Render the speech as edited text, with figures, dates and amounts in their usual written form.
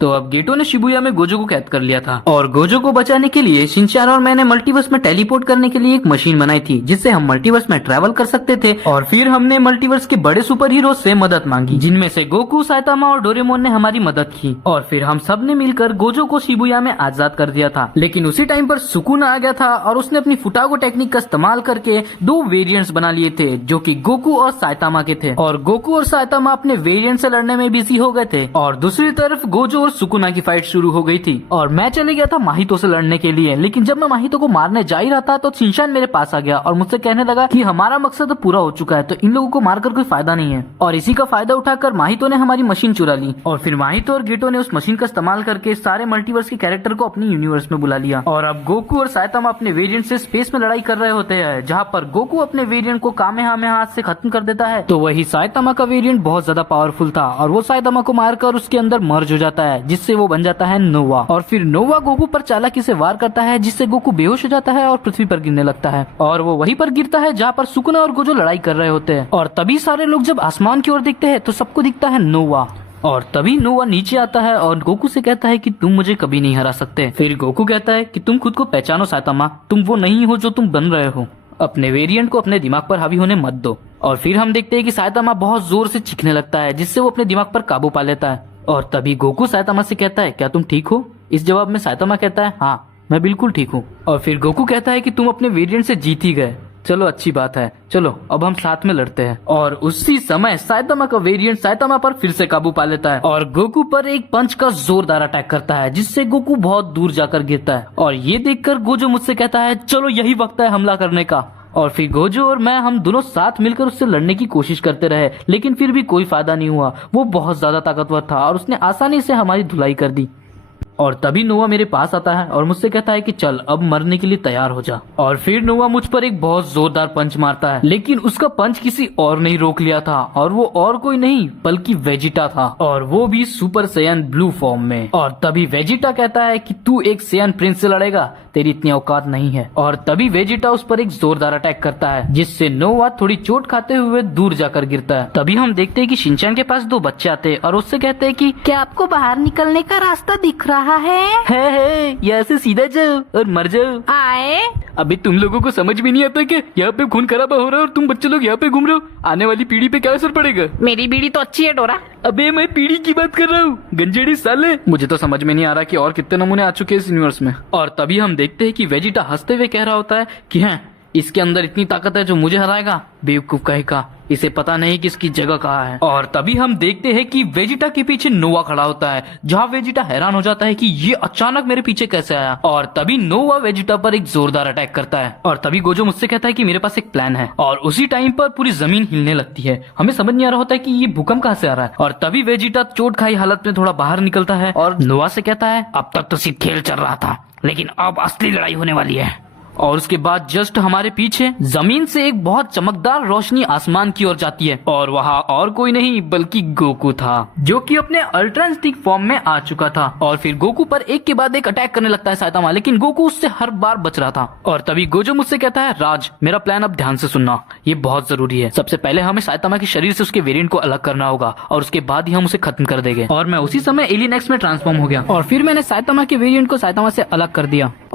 तो अब गेटो ने शिबुया में गोजो को कैद कर लिया था और गोजो को बचाने के लिए शिनचान और मैंने मल्टीवर्स में टेलीपोर्ट करने के लिए एक मशीन बनाई थी जिससे हम मल्टीवर्स में ट्रैवल कर सकते थे। और फिर हमने मल्टीवर्स के बड़े सुपर हीरो से मदद मांगी जिनमें से गोकू, साइतामा और डोरेमोन ने हमारी मदद की और फिर हम सब ने मिलकर गोजो को शिबुया में आजाद कर दिया था। लेकिन उसी टाइम पर सुकुना आ गया था और उसने अपनी फुटागो टेक्निक का इस्तेमाल करके 2 वेरिएंट्स बना लिए थे जो कि गोकू और साइतामा के थे। और गोकू और साइतामा अपने वेरिएंट से लड़ने में बिजी हो गए थे और दूसरी तरफ गोजो और सुकुना की फाइट शुरू हो गई थी। और मैं चले गया था माहितो से लड़ने के लिए, लेकिन जब मैं माहितो को मारने जा ही रहा था तो शिनचान मेरे पास आ गया और मुझसे कहने लगा कि हमारा मकसद पूरा हो चुका है तो इन लोगों को मारकर कोई फायदा नहीं है। और इसी का फायदा उठाकर माहितो ने हमारी मशीन चुरा ली और फिर माहितो और गेटो ने उस मशीन का इस्तेमाल करके सारे मल्टीवर्स के कैरेक्टर को अपनी यूनिवर्स में बुला लिया। और अब गोकू और साइतामा अपने वेरिएंट से स्पेस में लड़ाई कर रहे होते हैं, जहाँ पर गोकू अपने वेरिएंट को कामेहामेहा हाथ से खत्म कर देता है तो वही साइतामा का वेरिएंट बहुत ज्यादा पावरफुल था और वो साइतामा को मारकर उसके अंदर मर्ज हो जाता है जिससे वो बन जाता है नोवा। और फिर नोवा गोकू पर चालाकी से वार करता है जिससे गोकू बेहोश हो जाता है और पृथ्वी पर गिरने लगता है और वो वहीं पर गिरता है जहाँ पर सुकुना और गोजो लड़ाई कर रहे होते हैं। और तभी सारे लोग जब आसमान की ओर देखते हैं तो सबको दिखता है नोवा। और तभी नोवा नीचे आता है और गोकू से कहता है कि तुम मुझे कभी नहीं हरा सकते। फिर गोकू कहता है कि तुम खुद को पहचानो साइतामा, तुम वो नहीं हो जो तुम बन रहे हो, अपने वेरिएंट को अपने दिमाग पर हावी होने मत दो। और फिर हम देखते हैं कि साइतामा बहुत जोर से चीखने लगता है जिससे वो अपने दिमाग पर काबू पा लेता है। और तभी गोकू साइतामा से कहता है क्या तुम ठीक हो? इस जवाब में साइतामा कहता है हाँ मैं बिल्कुल ठीक हूँ। और फिर गोकू कहता है कि तुम अपने वेरिएंट से जीत ही गए, चलो अच्छी बात है, चलो अब हम साथ में लड़ते हैं। और उसी समय साइतामा का वेरिएंट साइतामा पर फिर से काबू पा लेता है और गोकू पर एक पंच का जोरदार अटैक करता है जिससे गोकू बहुत दूर जाकर गिरता है। और ये देखकर गोजो मुझसे कहता है चलो यही वक्त है हमला करने का। और फिर गोजो और मैं हम दोनों साथ मिलकर उससे लड़ने की कोशिश करते रहे लेकिन फिर भी कोई फायदा नहीं हुआ। वो बहुत ज्यादा ताकतवर था और उसने आसानी से हमारी धुलाई कर दी। और तभी नोवा मेरे पास आता है और मुझसे कहता है कि चल अब मरने के लिए तैयार हो जा। और फिर नोवा मुझ पर एक बहुत जोरदार पंच मारता है लेकिन उसका पंच किसी और ने रोक लिया था और वो और कोई नहीं बल्कि वेजिटा था और वो भी सुपर सैयन ब्लू फॉर्म में। और तभी वेजिटा कहता है कि तू एक सैयन प्रिंस से लड़ेगा, तेरी इतनी औकात नहीं है। और तभी वेजिटा उस पर एक जोरदार अटैक करता है जिससे नोवा थोड़ी चोट खाते हुए दूर जाकर गिरता है। तभी हम देखते हैं कि शिनचान के पास 2 बच्चे आते हैं और उससे कहते हैं कि क्या आपको बाहर निकलने का रास्ता दिख रहा है? यहाँ से सीधा जाओ और मर जाओ। आए अबे तुम लोगों को समझ भी नहीं आता क्या? यहाँ पे खून खराबा हो रहा है और तुम बच्चे लोग यहाँ पे घूम रहे हो, आने वाली पीढ़ी पे क्या असर पड़ेगा? मेरी बीड़ी तो अच्छी है डोरा। अबे मैं पीढ़ी की बात कर रहा हूँ, गंजेड़ी साले। मुझे तो समझ में नहीं आ रहा कि और कितने नमूने आ चुके हैं इस यूनिवर्स में। और तभी हम देखते हैं कि वेजिटा हंसते हुए कह रहा होता है कि हैं इसके अंदर इतनी ताकत है जो मुझे हराएगा, बेवकूफ कहेगा, इसे पता नहीं कि इसकी जगह कहाँ है। और तभी हम देखते हैं कि वेजिटा के पीछे नोवा खड़ा होता है जहाँ वेजिटा हैरान हो जाता है कि ये अचानक मेरे पीछे कैसे आया। और तभी नोवा वेजिटा पर एक जोरदार अटैक करता है। और तभी गोजो मुझसे कहता है कि मेरे पास एक प्लान है। और उसी टाइम पर पूरी जमीन हिलने लगती है, हमें समझ नहीं आ रहा होता है कि ये भूकंप कहाँ से आ रहा है। और तभी वेजिटा चोट खाई हालत में थोड़ा बाहर निकलता है और नोवा से कहता है अब तक तो सिर्फ खेल चल रहा था लेकिन अब असली लड़ाई होने वाली है। और उसके बाद जस्ट हमारे पीछे जमीन से एक बहुत चमकदार रोशनी आसमान की ओर जाती है और वहाँ और कोई नहीं बल्कि गोकू था जो कि अपने अल्ट्रा इंस्टिंक्ट फॉर्म में आ चुका था। और फिर गोकू पर एक के बाद एक अटैक करने लगता है साइतामा, लेकिन गोकू उससे हर बार बच रहा था। और तभी गोजो मुझसे कहता है राज मेरा प्लान अब ध्यान से सुनना, ये बहुत जरूरी है। सबसे पहले हमें साइतामा के शरीर से उसके वेरिएंट को अलग करना होगा और उसके बाद ही हम उसे खत्म कर देंगे। और मैं उसी समय एलियन एक्स में ट्रांसफॉर्म हो गया और फिर मैंने साइतामा के वेरिएंट को साइतामा से अलग कर दिया